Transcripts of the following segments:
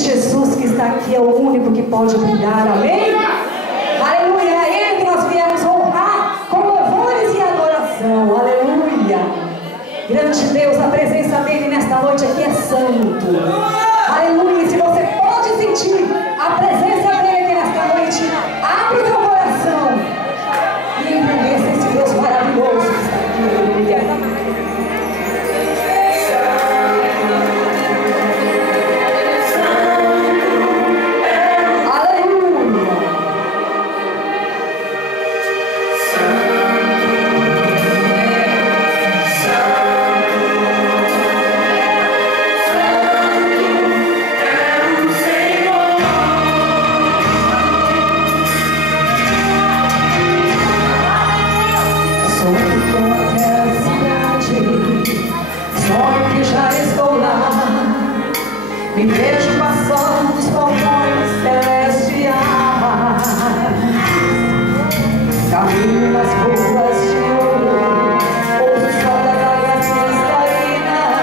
Jesus que está aqui é o único que pode brilhar, amém? Aleluia, é Ele que nós viemos honrar com louvores e adoração, aleluia. Grande Deus, a presença dEle nesta noite aqui é santo, aleluia. Se você pode sentir a presença dEle aqui nesta noite, abre o teu coração e empreenda esse Deus maravilhoso que está aqui, aleluia. Me vejo passando os portões celestiais, caminho nas ruas de ouro, ouço o som das águas cristalinas,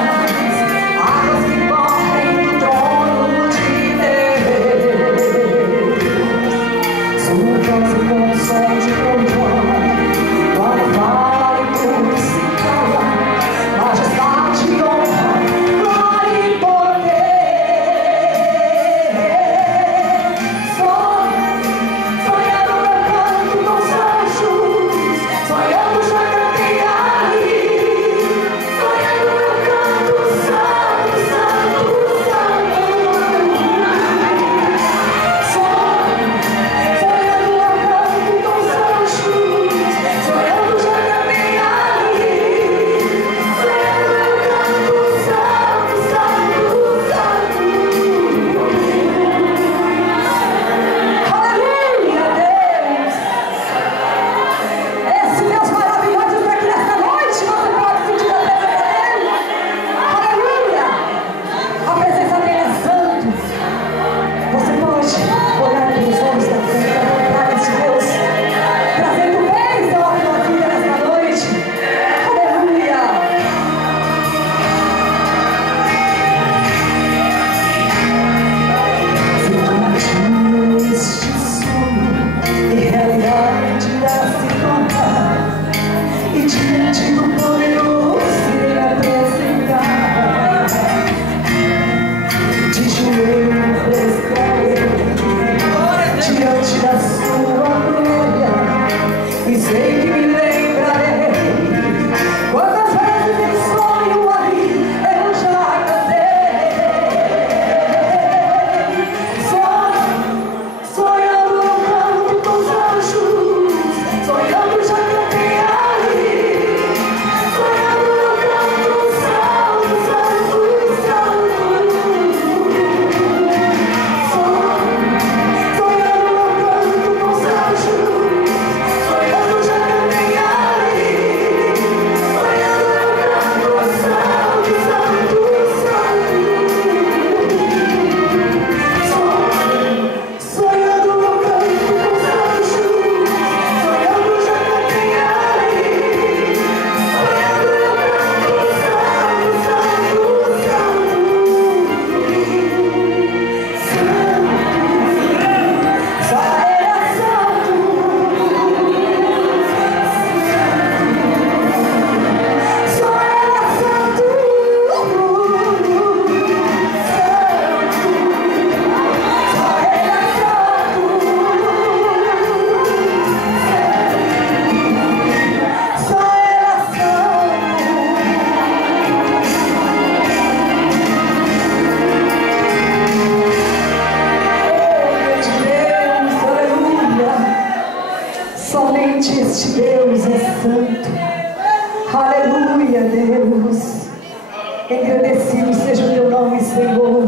águas que correm do trono de Deus. Sou um canto com o som de trovão, quando fala e tudo se cala, majestade e honra, glória e poder. Este Deus é santo, aleluia, Deus, engrandecido seja o teu nome, Senhor,